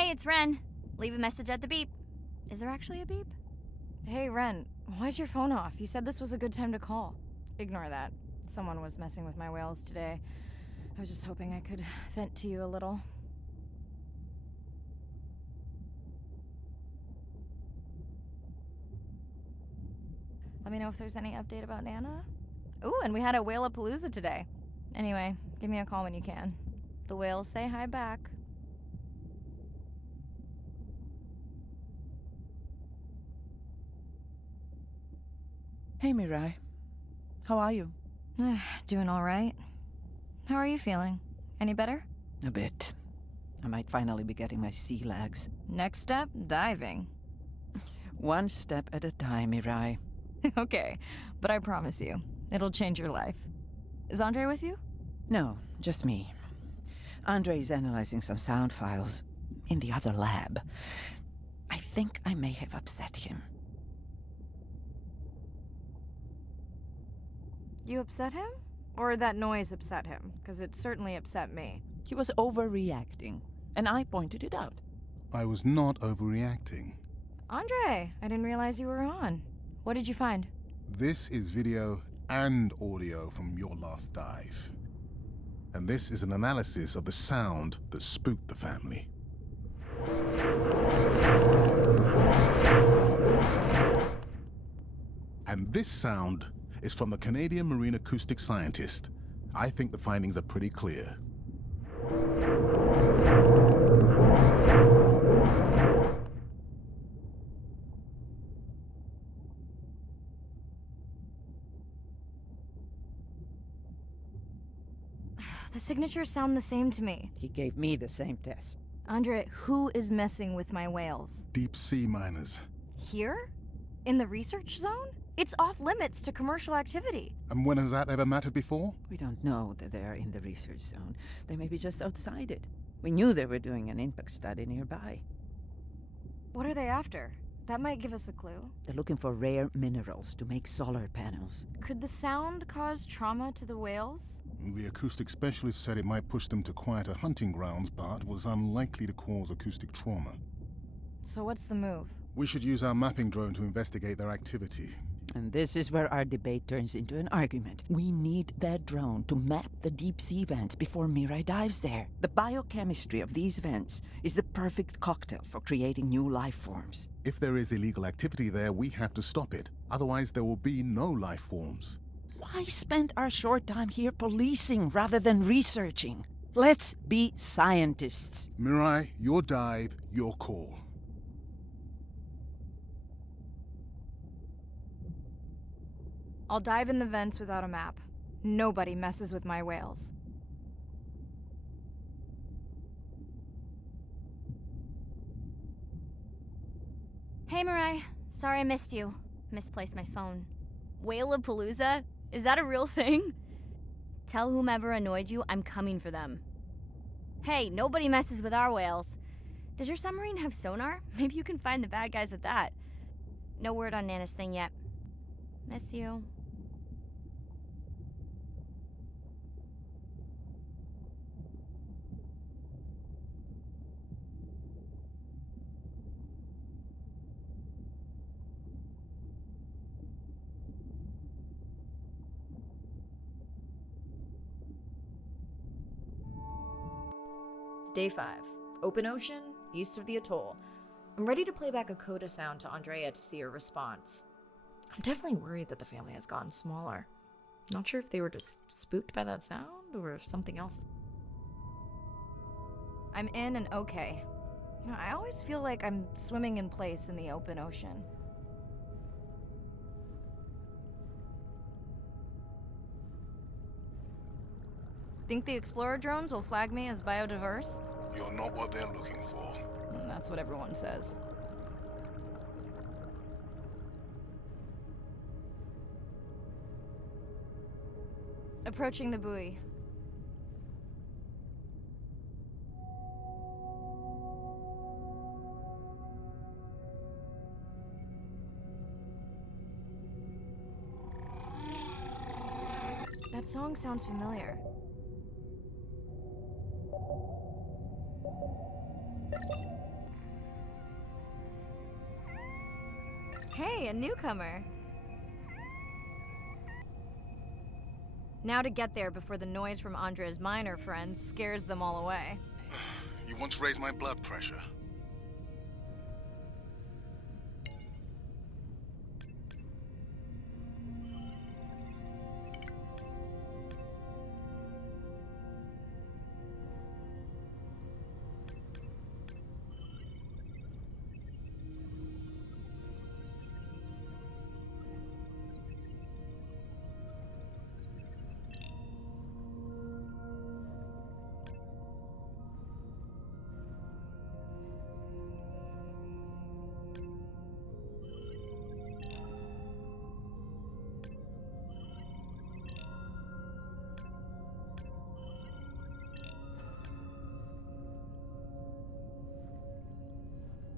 Hey, it's Ren. Leave a message at the beep. Is there actually a beep? Hey, Ren, why's your phone off? You said this was a good time to call. Ignore that. Someone was messing with my whales today. I was just hoping I could vent to you a little. Let me know if there's any update about Nana. Ooh, and we had a whale-a-palooza today. Anyway, give me a call when you can. The whales say hi back. Hey, Mirai. How are you? Doing all right. How are you feeling? Any better? A bit. I might finally be getting my sea legs. Next step, diving. One step at a time, Mirai. Okay, but I promise you, it'll change your life. Is Andre with you? No, just me. Andre is analyzing some sound files in the other lab. I think I may have upset him. You upset him? Or that noise upset him? Because it certainly upset me. He was overreacting, and I pointed it out. I was not overreacting. Andre, I didn't realize you were on. What did you find? This is video and audio from your last dive. And this is an analysis of the sound that spooked the family. And this sound is from the Canadian marine acoustic scientist. I think the findings are pretty clear. The signatures sound the same to me. He gave me the same test. Andre, who is messing with my whales? Deep sea miners. Here? In the research zone? It's off limits to commercial activity. And when has that ever mattered before? We don't know that they are in the research zone. They may be just outside it. We knew they were doing an impact study nearby. What are they after? That might give us a clue. They're looking for rare minerals to make solar panels. Could the sound cause trauma to the whales? The acoustic specialist said it might push them to quieter hunting grounds, but was unlikely to cause acoustic trauma. So what's the move? We should use our mapping drone to investigate their activity. And this is where our debate turns into an argument. We need that drone to map the deep sea vents before Mirai dives there. The biochemistry of these vents is the perfect cocktail for creating new life forms. If there is illegal activity there, we have to stop it. Otherwise, there will be no life forms. Why spend our short time here policing rather than researching? Let's be scientists. Mirai, your dive, your call. I'll dive in the vents without a map. Nobody messes with my whales. Hey, Mirai. Sorry I missed you. Misplaced my phone. Whale-a-palooza? Is that a real thing? Tell whomever annoyed you I'm coming for them. Hey, nobody messes with our whales. Does your submarine have sonar? Maybe you can find the bad guys with that. No word on Nana's thing yet. Miss you. Day 5. Open ocean, east of the atoll. I'm ready to play back a coda sound to Andrea to see her response. I'm definitely worried that the family has gotten smaller. Not sure if they were just spooked by that sound or if something else. I'm in and okay. You know, I always feel like I'm swimming in place in the open ocean. Think the Explorer drones will flag me as biodiverse? You're not what they're looking for. That's what everyone says. Approaching the buoy. That song sounds familiar. a newcomer. Now to get there before the noise from Andrea's minor friends scares them all away. You want to raise my blood pressure?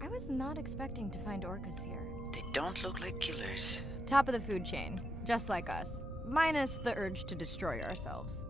I was not expecting to find orcas here. They don't look like killers. Top of the food chain, just like us. Minus the urge to destroy ourselves.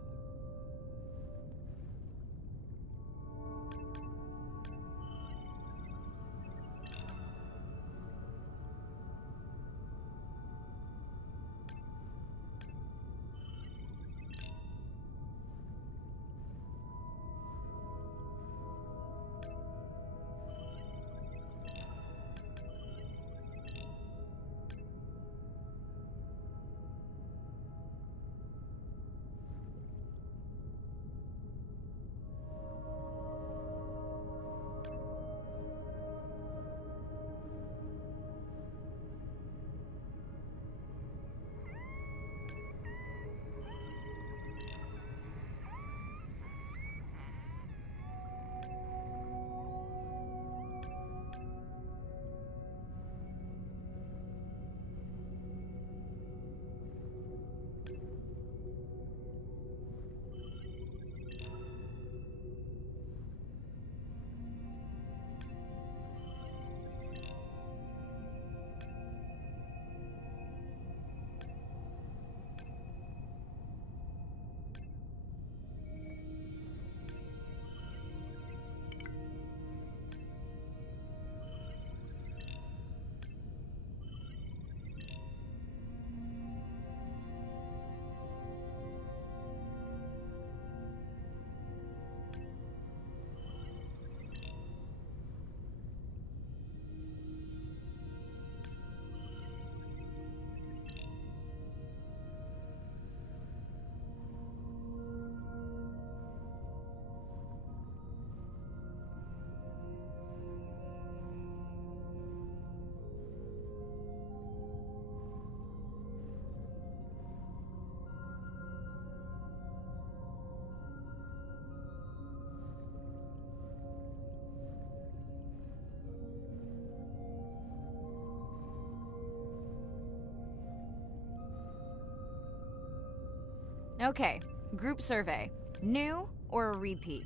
Okay, group survey. New or a repeat?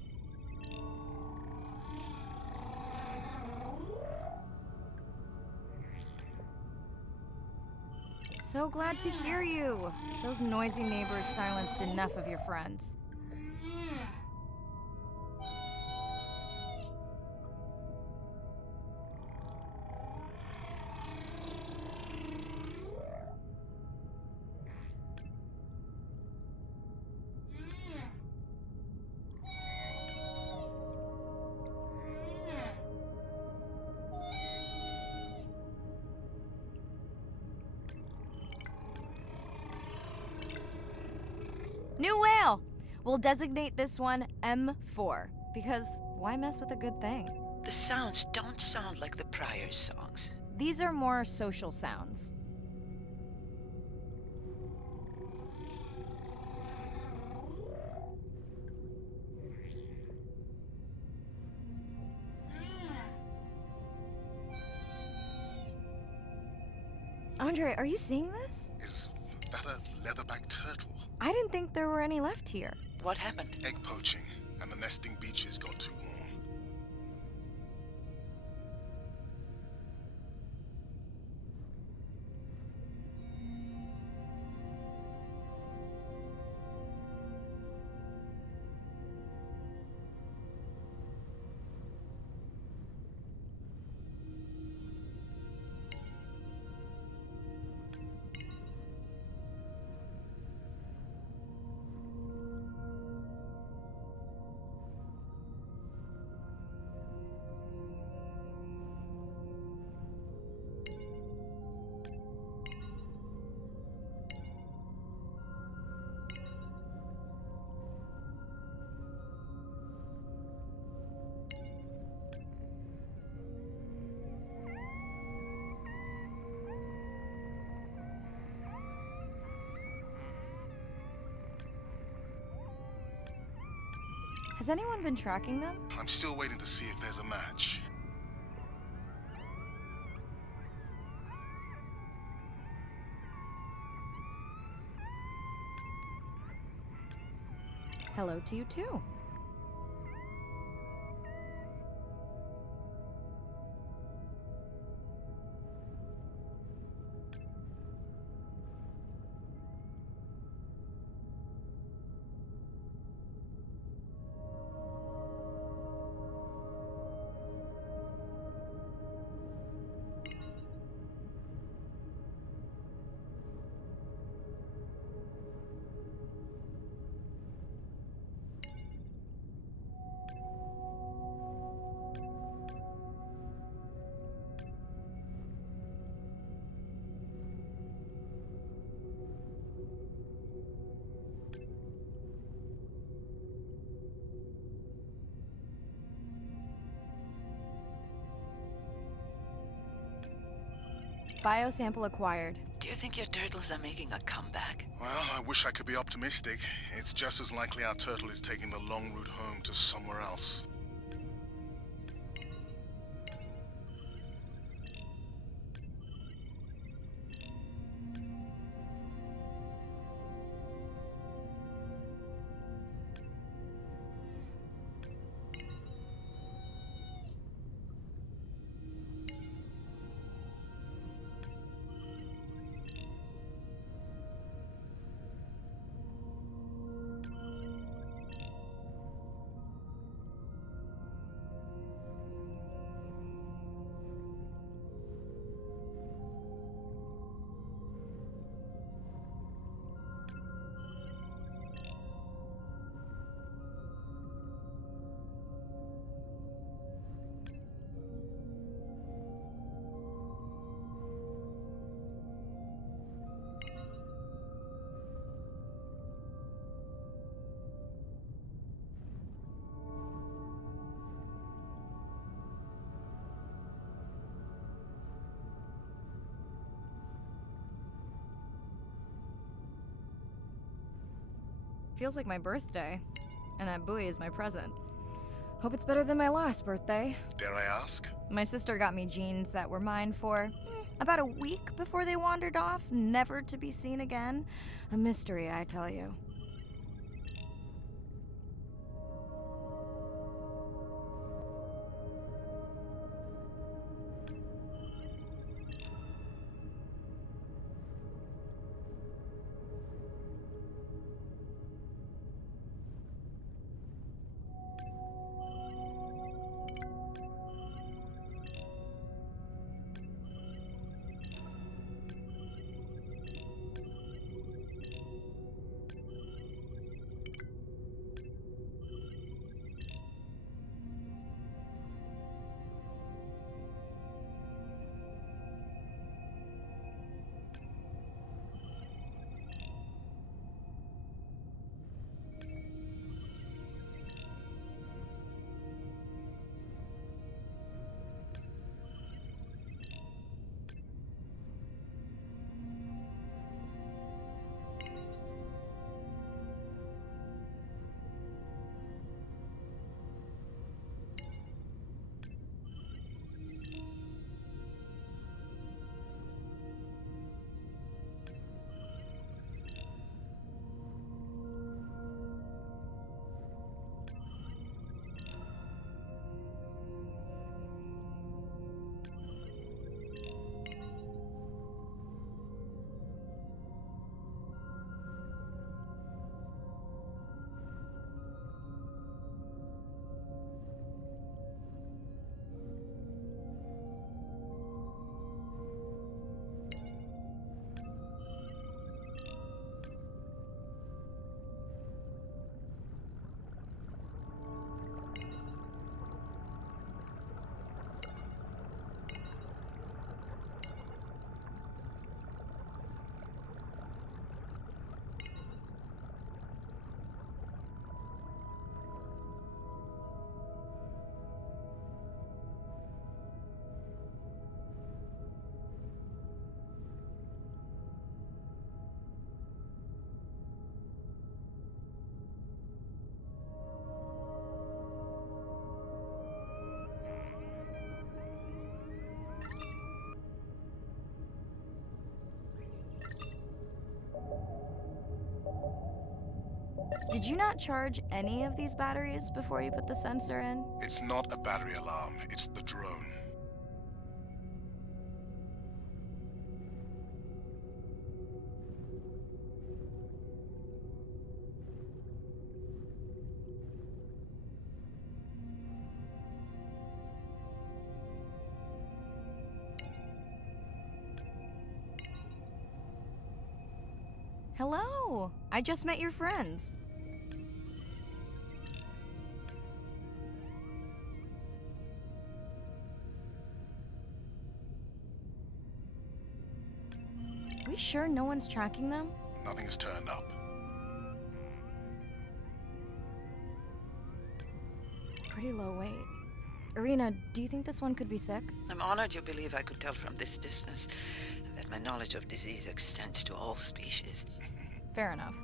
So glad to hear you. Those noisy neighbors silenced enough of your friends. New whale! We'll designate this one M4, because why mess with a good thing? The sounds don't sound like the prior songs. These are more social sounds. Andre, are you seeing this? Is that a leatherback turtle? I didn't think there were any left here. What happened? Egg poaching, and the nesting beaches got too warm. Has anyone been tracking them? I'm still waiting to see if there's a match. Hello to you too. Biosample acquired. Do you think your turtles are making a comeback? Well, I wish I could be optimistic. It's just as likely our turtle is taking the long route home to somewhere else. Feels like my birthday. And that buoy is my present. Hope it's better than my last birthday. Dare I ask? My sister got me jeans that were mine for about a week before they wandered off, never to be seen again. A mystery, I tell you. Did you not charge any of these batteries before you put the sensor in? It's not a battery alarm, it's the drone. Hello! I just met your friends. We sure no one's tracking them? Nothing has turned up. Pretty low weight. Irina, do you think this one could be sick? I'm honored you believe I could tell from this distance that my knowledge of disease extends to all species. Fair enough.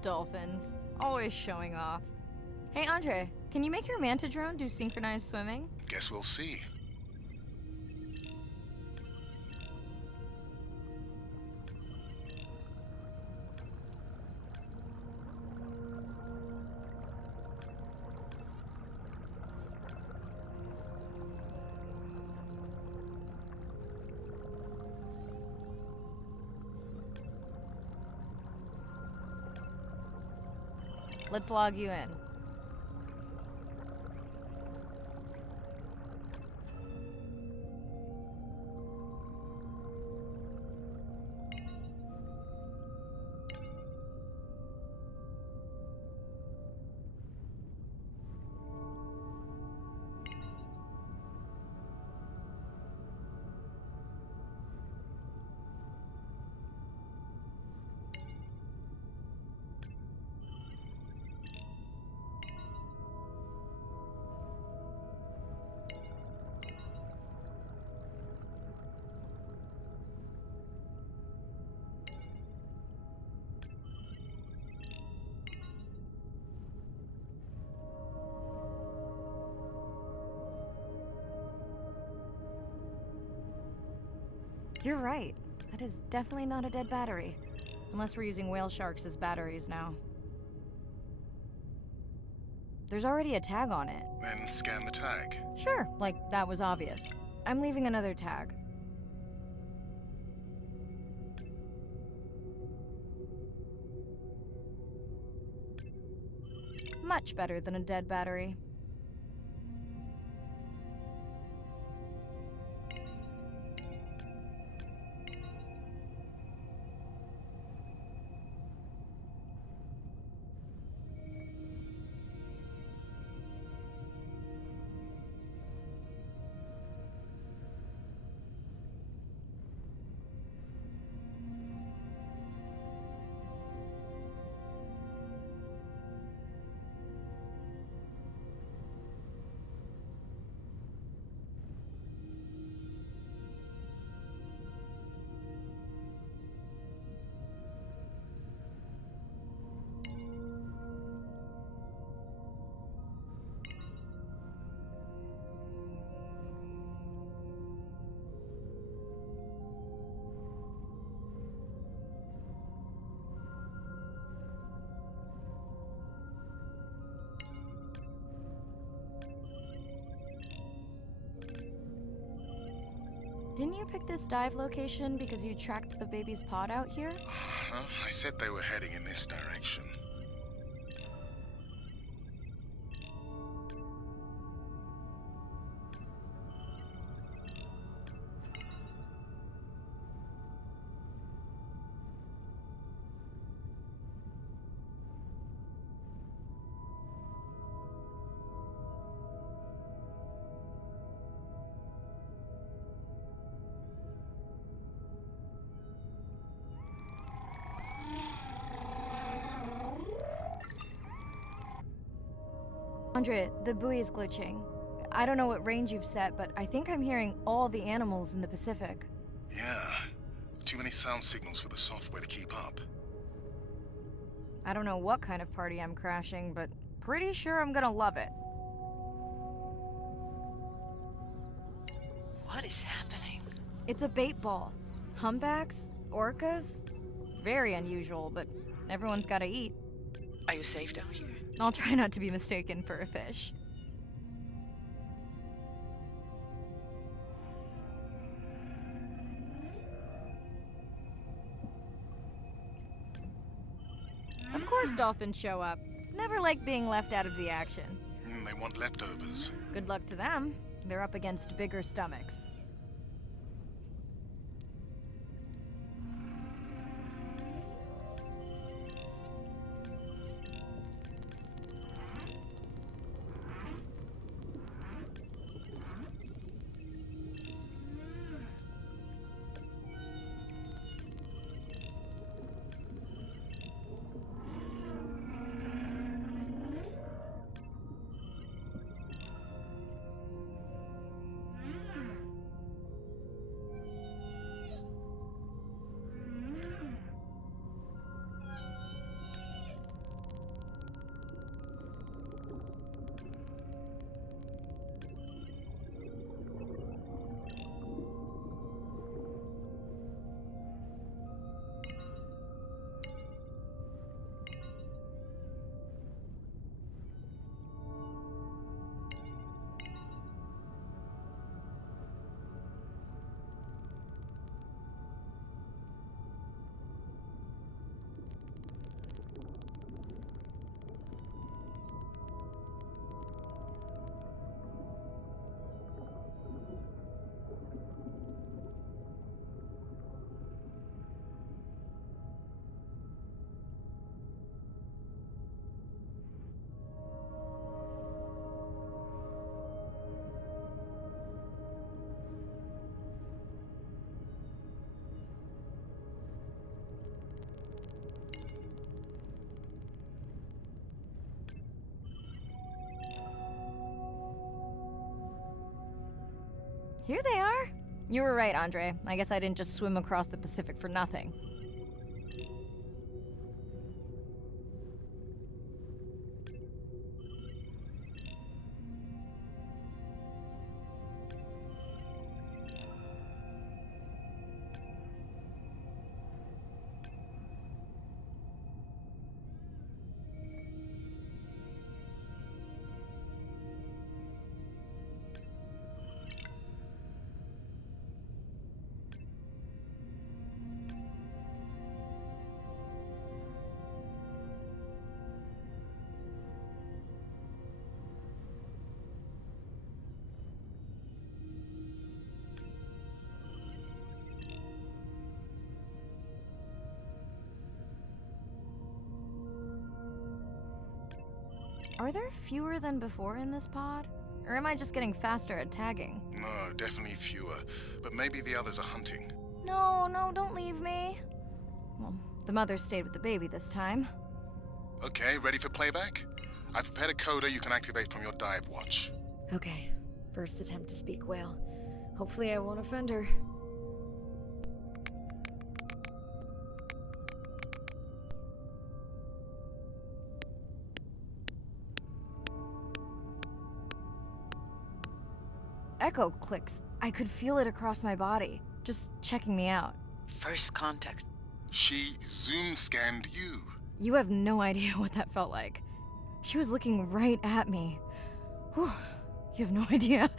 Dolphins. Always showing off. Hey, Andre, can you make your manta drone do synchronized swimming? Guess we'll see. Let's log you in. You're right. That is definitely not a dead battery. Unless we're using whale sharks as batteries now. There's already a tag on it. Then scan the tag. Sure, like that was obvious. I'm leaving another tag. Much better than a dead battery. Didn't you pick this dive location because you tracked the baby's pod out here? I said they were heading in this direction. Andre, the buoy is glitching. I don't know what range you've set, but I think I'm hearing all the animals in the Pacific. Yeah. Too many sound signals for the software to keep up. I don't know what kind of party I'm crashing, but pretty sure I'm gonna love it. What is happening? It's a bait ball. Humpbacks? Orcas? Very unusual, but everyone's gotta eat. Are you safe down here? I'll try not to be mistaken for a fish. Of course dolphins show up. Never like being left out of the action. They want leftovers. Good luck to them. They're up against bigger stomachs. Here they are. You were right, Andre. I guess I didn't just swim across the Pacific for nothing. Are there fewer than before in this pod? Or am I just getting faster at tagging? No, definitely fewer. But maybe the others are hunting. No, don't leave me. Well, the mother stayed with the baby this time. Okay, ready for playback? I've prepared a coder you can activate from your dive watch. Okay, first attempt to speak whale. Hopefully I won't offend her. Echo clicks. I could feel it across my body, just checking me out. First contact. She zoom scanned you. You have no idea what that felt like. She was looking right at me. Whew, you have no idea.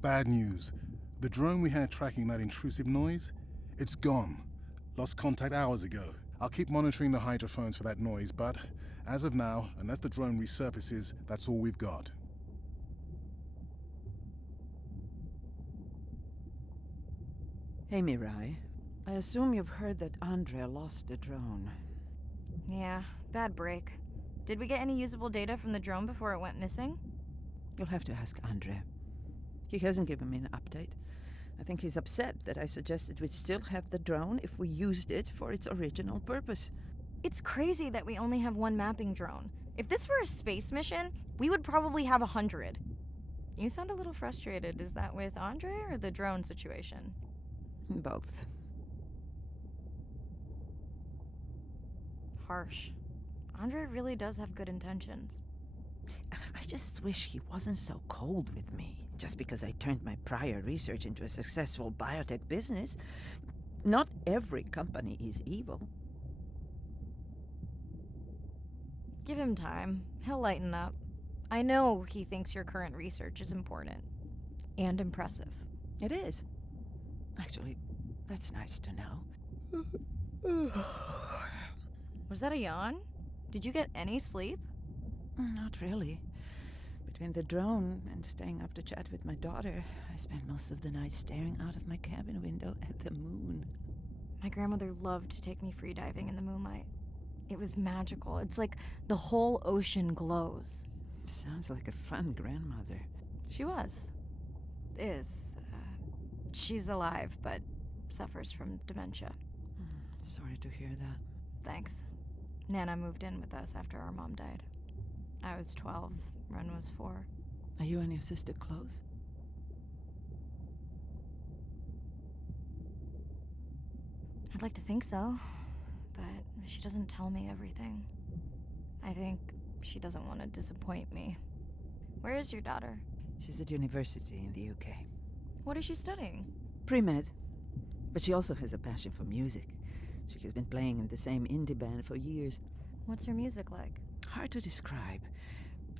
Bad news. The drone we had tracking that intrusive noise, it's gone. Lost contact hours ago. I'll keep monitoring the hydrophones for that noise, but as of now, unless the drone resurfaces, that's all we've got. Hey, Mirai. I assume you've heard that Andrea lost a drone. Yeah, bad break. Did we get any usable data from the drone before it went missing? You'll have to ask Andrea. He hasn't given me an update. I think he's upset that I suggested we'd still have the drone if we used it for its original purpose. It's crazy that we only have one mapping drone. If this were a space mission, we would probably have 100. You sound a little frustrated. Is that with Andre or the drone situation? Both. Harsh. Andre really does have good intentions. I just wish he wasn't so cold with me, just because I turned my prior research into a successful biotech business. Not every company is evil. Give him time. He'll lighten up. I know he thinks your current research is important. And impressive. It is. Actually, that's nice to know. Was that a yawn? Did you get any sleep? Not really. Between the drone and staying up to chat with my daughter, I spent most of the night staring out of my cabin window at the moon. My grandmother loved to take me free diving in the moonlight. It was magical. It's like the whole ocean glows. Sounds like a fun grandmother. She was. Is. She's alive, but suffers from dementia. Sorry to hear that. Thanks. Nana moved in with us after our mom died. I was 12, Ren was 4. Are you and your sister close? I'd like to think so, but she doesn't tell me everything. I think she doesn't want to disappoint me. Where is your daughter? She's at university in the UK. What is she studying? Pre-med. But she also has a passion for music. She has been playing in the same indie band for years. What's her music like? Hard to describe.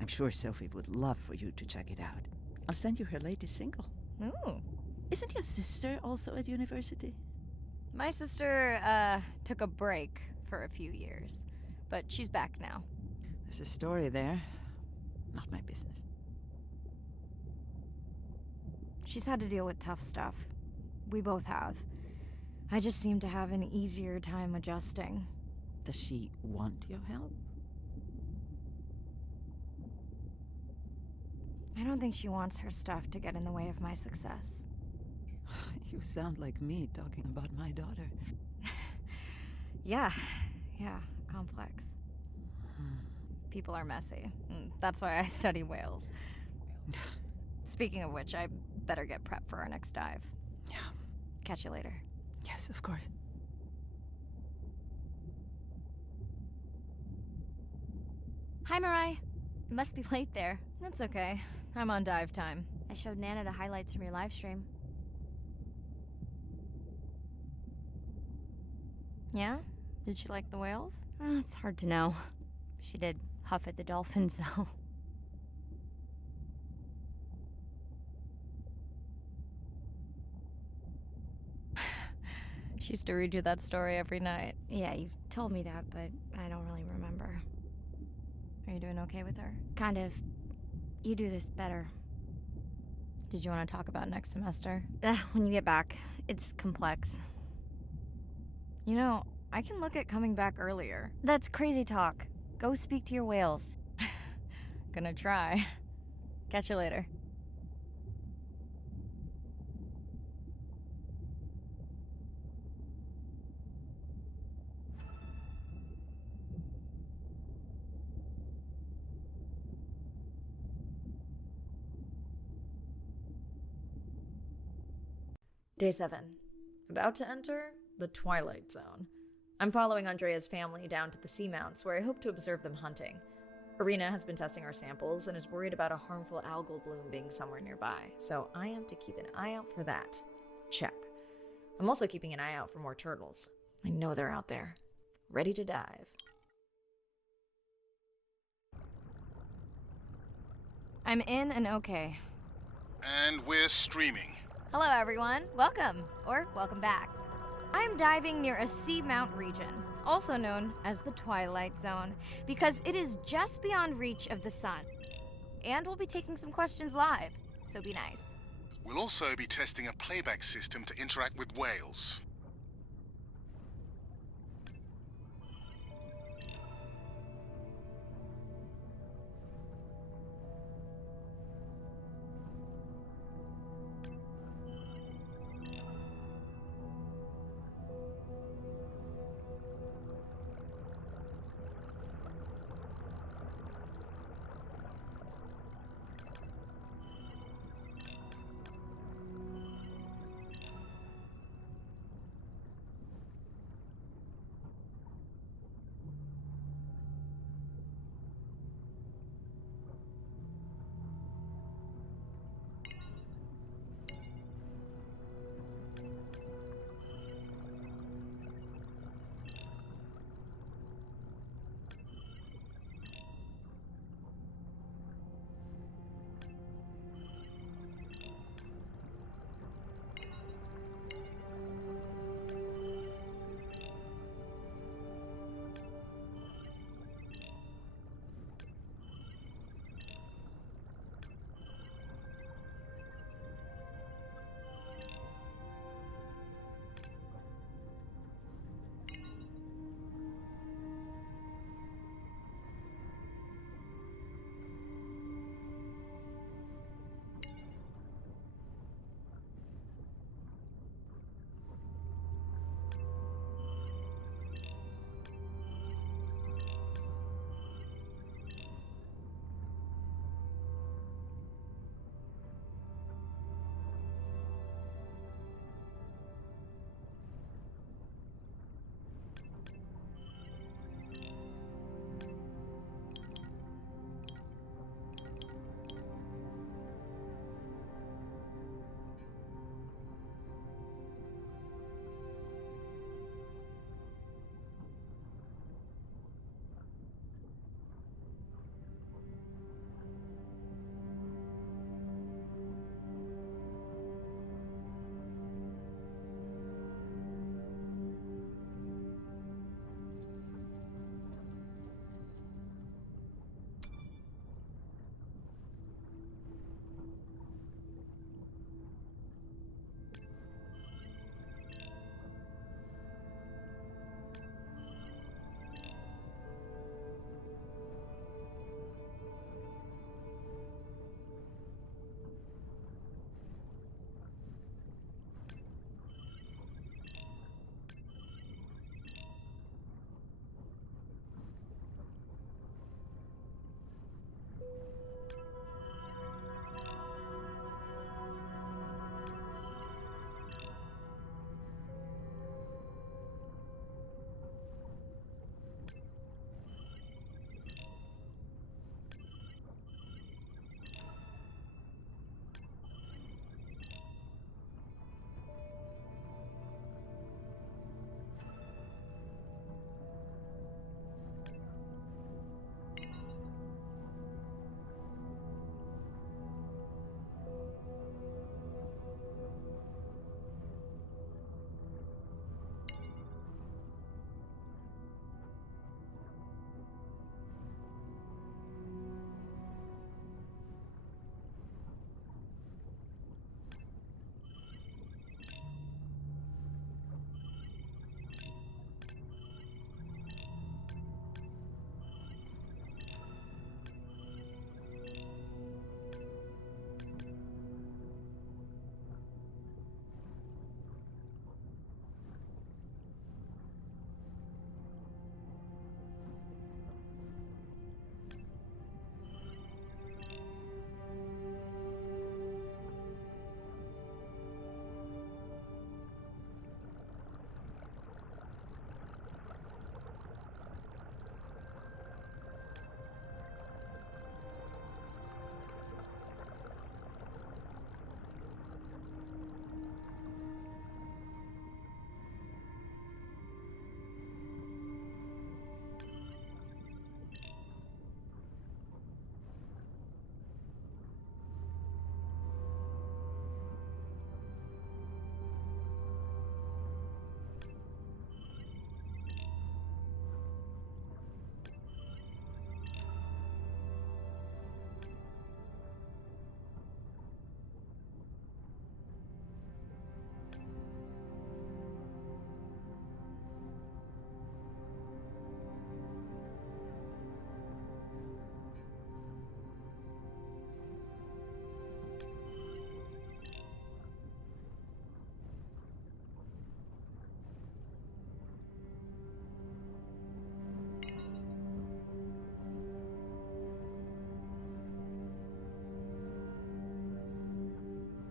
I'm sure Sophie would love for you to check it out. I'll send you her latest single. Ooh. Isn't your sister also at university? My sister, took a break for a few years, but she's back now. There's a story there. Not my business. She's had to deal with tough stuff. We both have. I just seem to have an easier time adjusting. Does she want your help? I don't think she wants her stuff to get in the way of my success. You sound like me talking about my daughter. Yeah, complex. People are messy. That's why I study whales. Speaking of which, I better get prepped for our next dive. Yeah. Catch you later. Yes, of course. Hi, Mirai. It must be late there. That's okay. I'm on dive time. I showed Nana the highlights from your live stream. Yeah? Did she like the whales? It's hard to know. She did huff at the dolphins, though. She used to read you that story every night. Yeah, you told me that, but I don't really remember. Are you doing okay with her? Kind of. You do this better. Did you want to talk about next semester? When you get back. It's complex. You know, I can look at coming back earlier. That's crazy talk. Go speak to your whales. Gonna try. Catch you later. Day 7. About to enter the Twilight Zone. I'm following Andrea's family down to the seamounts where I hope to observe them hunting. Irina has been testing our samples and is worried about a harmful algal bloom being somewhere nearby, so I am to keep an eye out for that. Check. I'm also keeping an eye out for more turtles. I know they're out there, ready to dive. I'm in and okay. And we're streaming. Hello, everyone. Welcome, or welcome back. I'm diving near a seamount region, also known as the Twilight Zone, because it is just beyond reach of the sun. And we'll be taking some questions live, so be nice. We'll also be testing a playback system to interact with whales.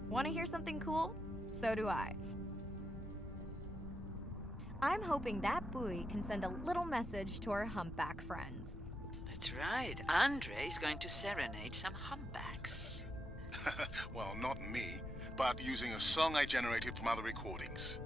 Want to hear something cool? So do I. I'm hoping that buoy can send a little message to our humpback friends. That's right. Andre is going to serenade some humpbacks. Well, not me, but using a song I generated from other recordings.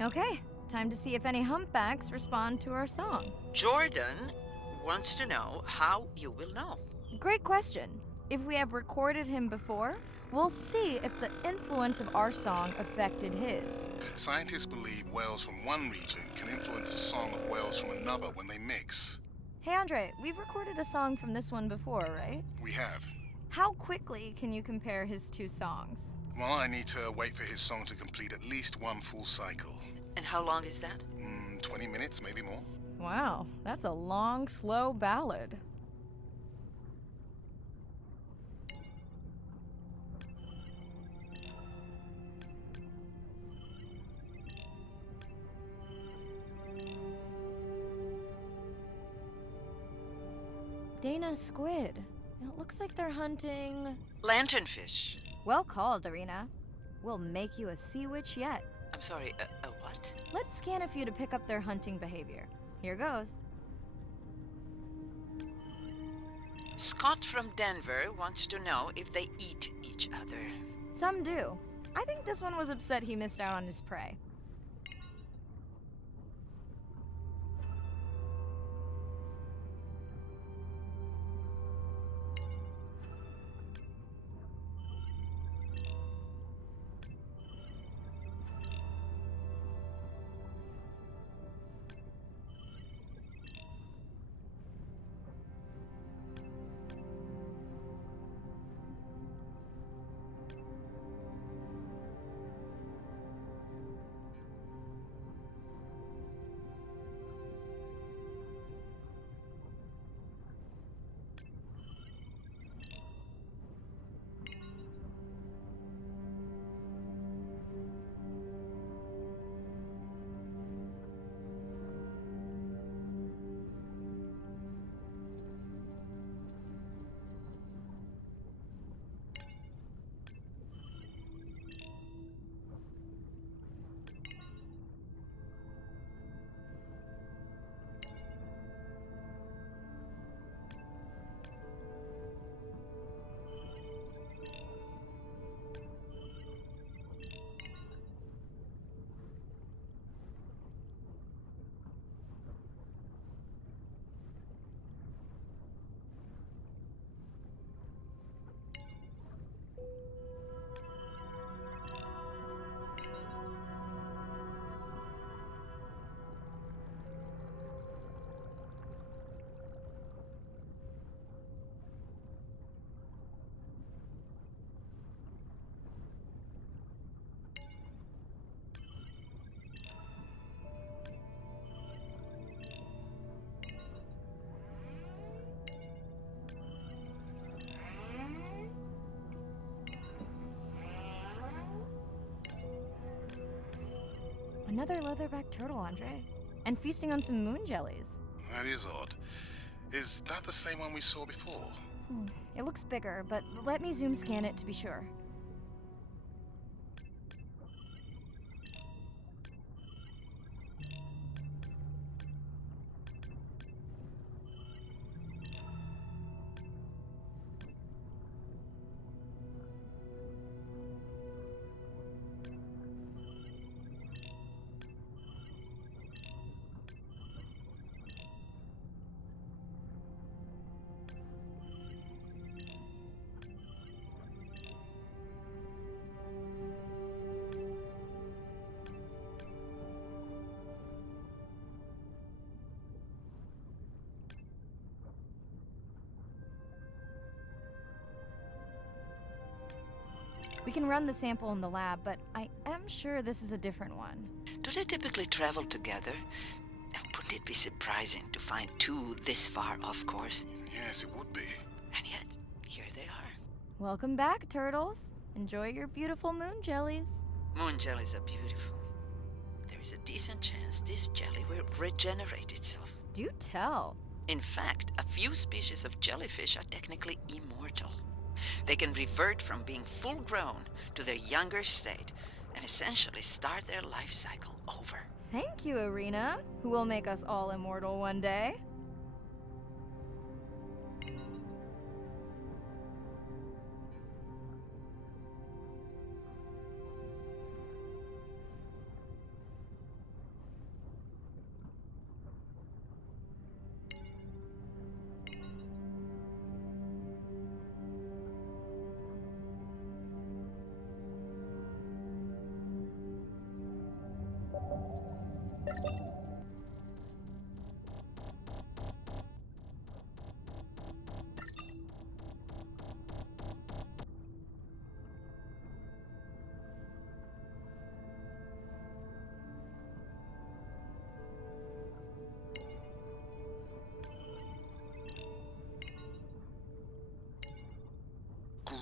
Okay, time to see if any humpbacks respond to our song. Jordan wants to know how you will know. Great question. If we have recorded him before, we'll see if the influence of our song affected his. Scientists believe whales from one region can influence the song of whales from another when they mix. Hey Andre, we've recorded a song from this one before, right? We have. How quickly can you compare his two songs? Well, I need to wait for his song to complete at least one full cycle. And how long is that? 20 minutes, maybe more. Wow, that's a long, slow ballad. Dana squid. It looks like they're hunting... Lanternfish. Well called, Arena. We'll make you a sea witch yet. I'm sorry, a what? Let's scan a few to pick up their hunting behavior. Here goes. Scott from Denver wants to know if they eat each other. Some do. I think this one was upset he missed out on his prey. Another leatherback turtle, Andre. And feasting on some moon jellies. That is odd. Is that the same one we saw before? It looks bigger, but let me zoom scan it to be sure. We can run the sample in the lab, but I am sure this is a different one. Do they typically travel together? Wouldn't it be surprising to find two this far off course? Yes, it would be. And yet, here they are. Welcome back, turtles. Enjoy your beautiful moon jellies. Moon jellies are beautiful. There is a decent chance this jelly will regenerate itself. Do tell. In fact, a few species of jellyfish are technically immortal. They can revert from being full grown to their younger state and essentially start their life cycle over. Thank you, Arena, who will make us all immortal one day.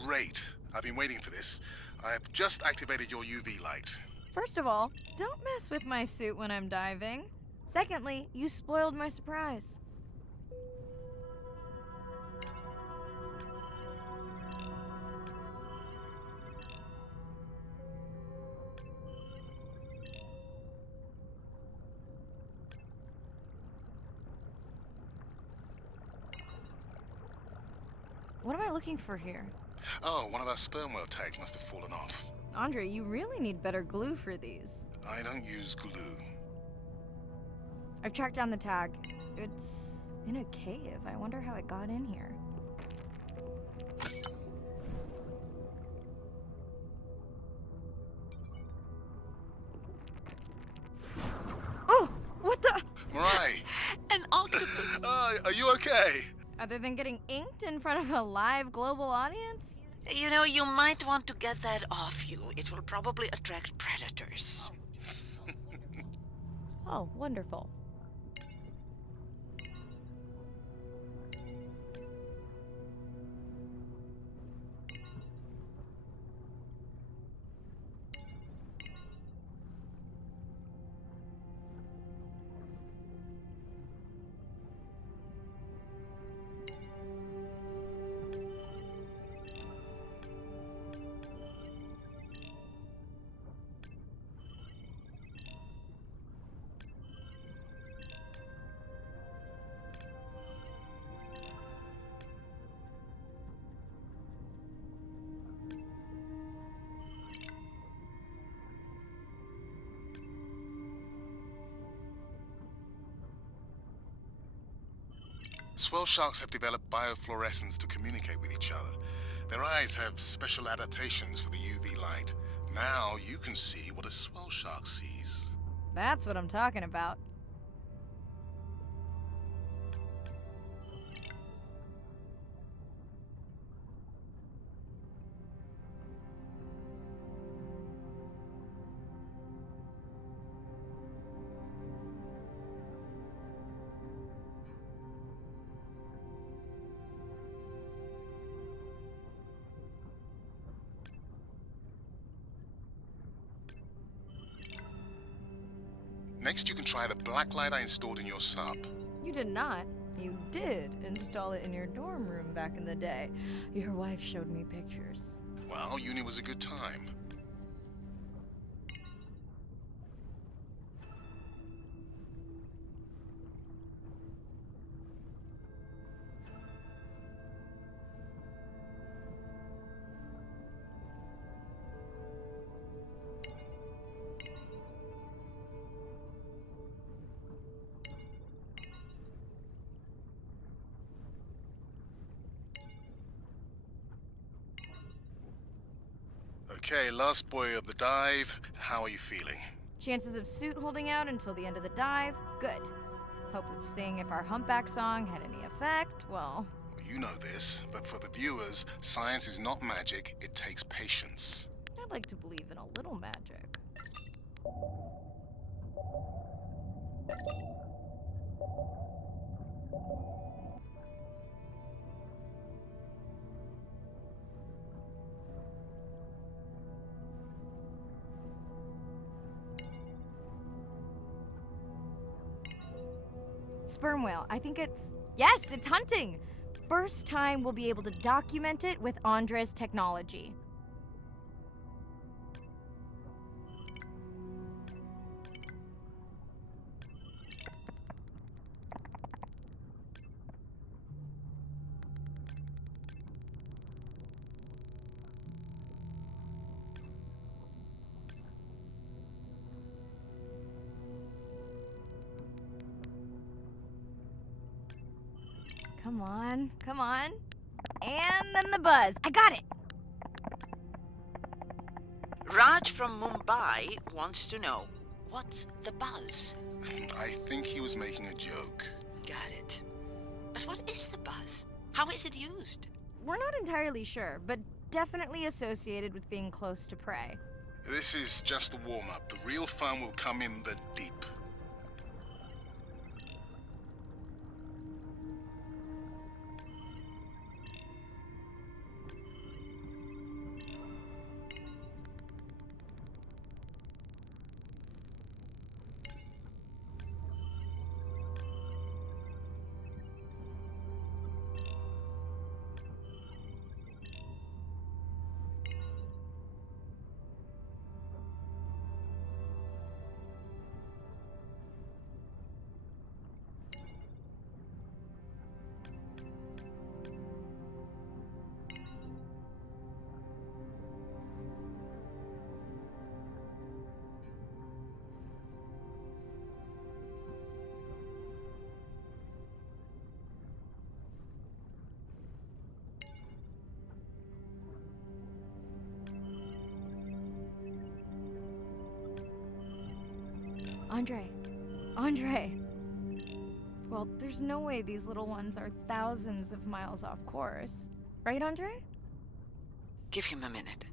Great. I've been waiting for this. I have just activated your UV light. First of all, don't mess with my suit when I'm diving. Secondly, you spoiled my surprise. What am I looking for here? Oh, one of our sperm whale tags must have fallen off. Andre, you really need better glue for these. I don't use glue. I've tracked down the tag. It's in a cave. I wonder how it got in here. Oh! What the? Mirai! An octopus! Are you okay? Other than getting inked in front of a live global audience? You know, you might want to get that off you. It will probably attract predators. Oh, wonderful. Swell sharks have developed biofluorescence to communicate with each other. Their eyes have special adaptations for the UV light. Now you can see what a swell shark sees. That's what I'm talking about. Next, you can try the black light I installed in your sub. You did not. You did install it in your dorm room back in the day. Your wife showed me pictures. Well, uni was a good time. Okay, last boy of the dive. How are you feeling? Chances of suit holding out until the end of the dive? Good. Hope of seeing if our humpback song had any effect? Well, You know this, but for the viewers, science is not magic, it takes patience. I'd like to believe in a little magic. Sperm whale. I think it's... Yes, it's hunting! First time we'll be able to document it with Andre's technology. Come on, come on. And then the buzz. I got it! Raj from Mumbai wants to know, what's the buzz? I think he was making a joke. Got it. But what is the buzz? How is it used? We're not entirely sure, but definitely associated with being close to prey. This is just the warm-up. The real fun will come in the deep. Andre. Well, there's no way these little ones are thousands of miles off course. Right, Andre? Give him a minute.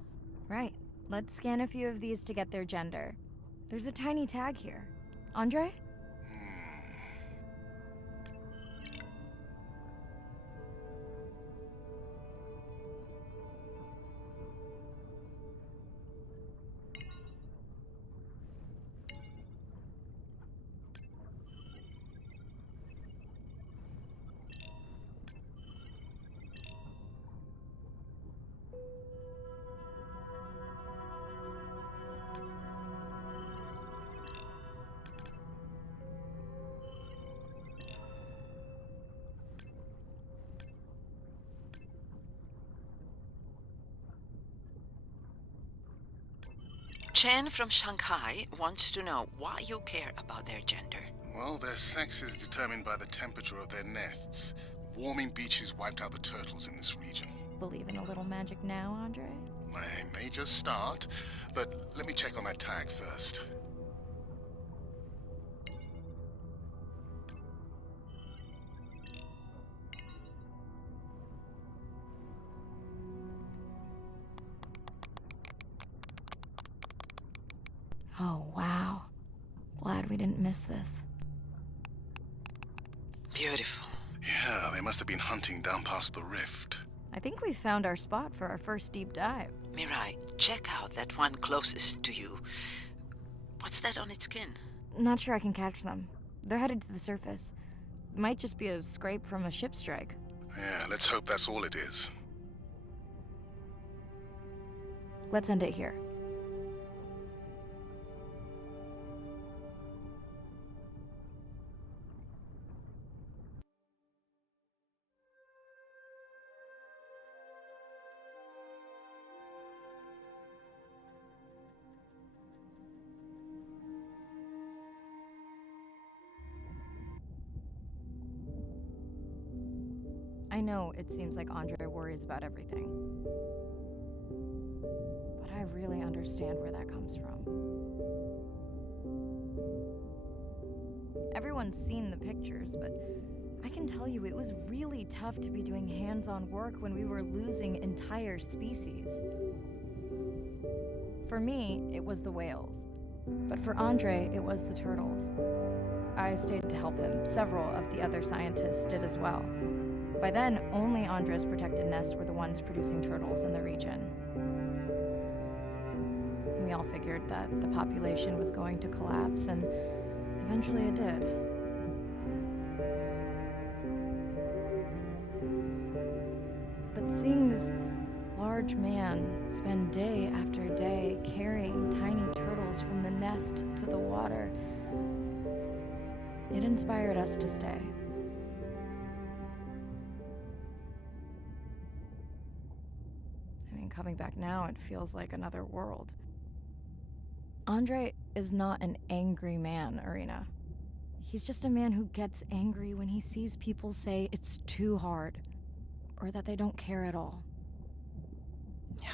Right. Let's scan a few of these to get their gender. There's a tiny tag here. Andre? Chen from Shanghai wants to know why you care about their gender. Well, their sex is determined by the temperature of their nests. Warming beaches wiped out the turtles in this region. Believe in a little magic now, Andre? I may just start, but let me check on that tag first. Oh, wow. Glad we didn't miss this. Beautiful. Yeah, they must have been hunting down past the rift. I think we found our spot for our first deep dive. Mirai, check out that one closest to you. What's that on its skin? Not sure I can catch them. They're headed to the surface. Might just be a scrape from a ship strike. Yeah, let's hope that's all it is. Let's end it here. I know it seems like Andre worries about everything. But I really understand where that comes from. Everyone's seen the pictures, but I can tell you it was really tough to be doing hands-on work when we were losing entire species. For me, it was the whales. But for Andre, it was the turtles. I stayed to help him. Several of the other scientists did as well. By then, only Andre's protected nests were the ones producing turtles in the region. We all figured that the population was going to collapse, and eventually it did. But seeing this large man spend day after day carrying tiny turtles from the nest to the water, it inspired us to stay. I mean, coming back now, it feels like another world. Andre is not an angry man, Irina. He's just a man who gets angry when he sees people say it's too hard, or that they don't care at all. Yeah.